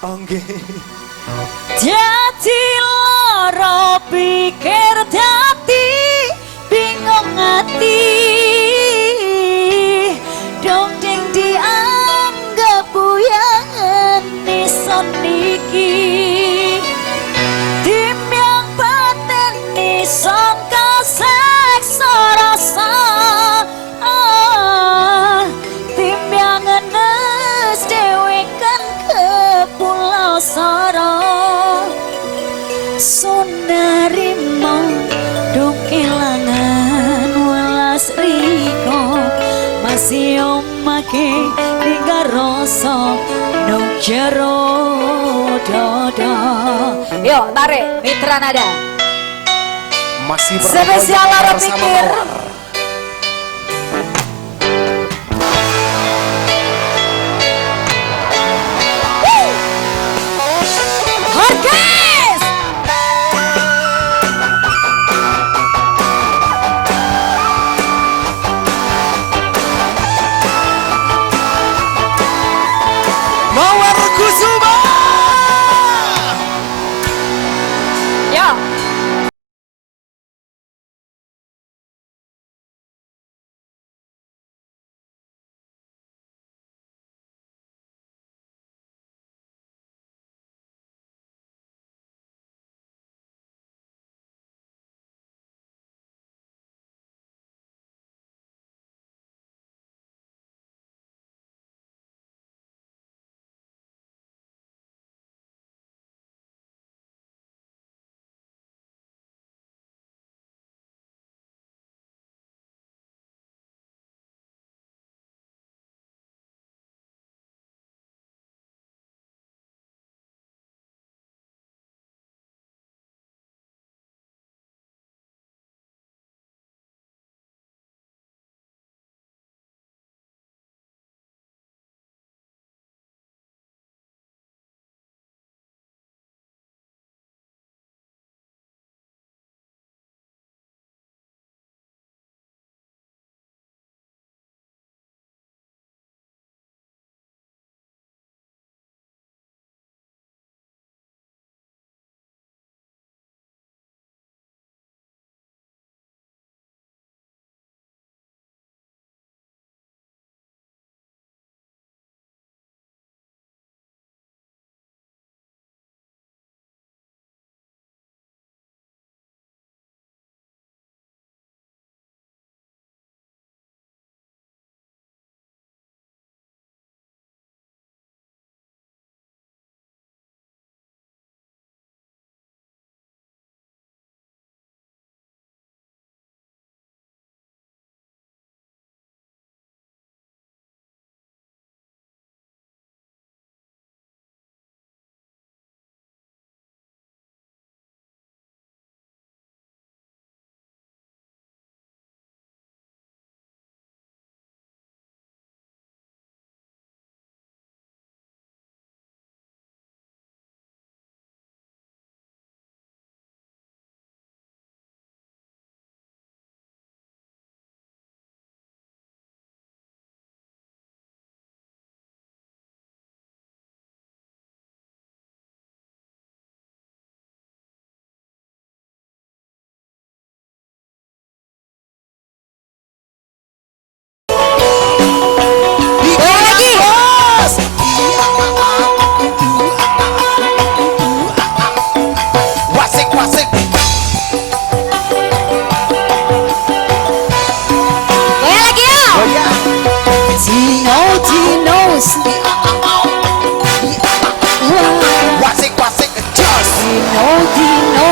Oke. Dadi lara pikir dadi bingung ati dong ding dianggap buyangan nison niki timyang batin nison kaseksa rasa timyang enes dewe kan ke pulau Soro sonarimo dong kelangan welas riko masih omake hingga rasa nong jero dodo. Yuk tarik mitra nada Masih spesial lara bersama pikir. Mawar. Orkes Mawar Kusuma. ya.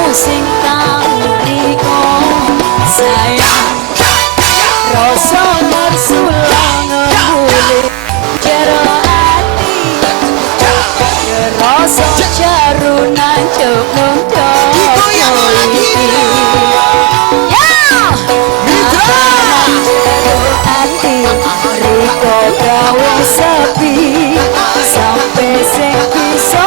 Sing kang riko sayang rasa marsulang ngulih jero ati rasa jarunan cukung ya mitra ati riko gawe sepi sampai sing bisa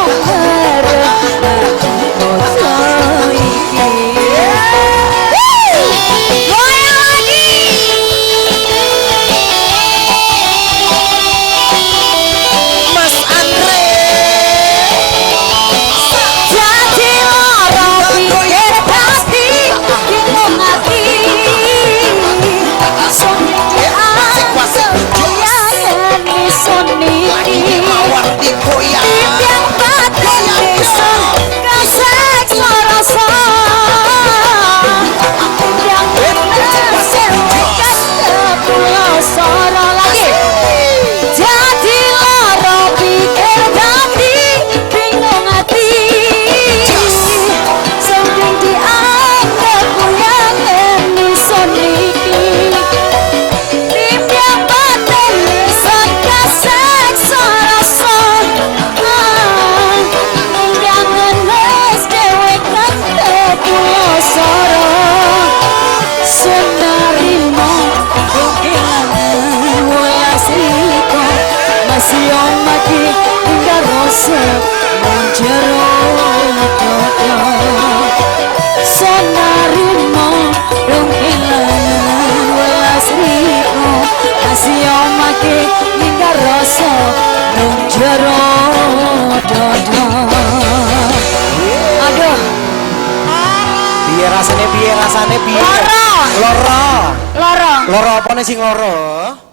goyang. Impian batin ingsun kasek rasa. Impian bener sewekan kepulau soro lagi. Jadi lara pikir dadi bingung hati. Sering dianggap goyang ingsun iki. Impian batin ingsun kasek rasa. Impian ngenes dewekan kepulau soro. Sunarimo kehilangan welas riko masih omaki hingga rasa menjero dodo. Sunarimo kehilangan welas riko masih omaki hingga rasa menjero dodo. Aduh, Piye rasane piye? loro, Loro. loro. Loro apa nih sing loro?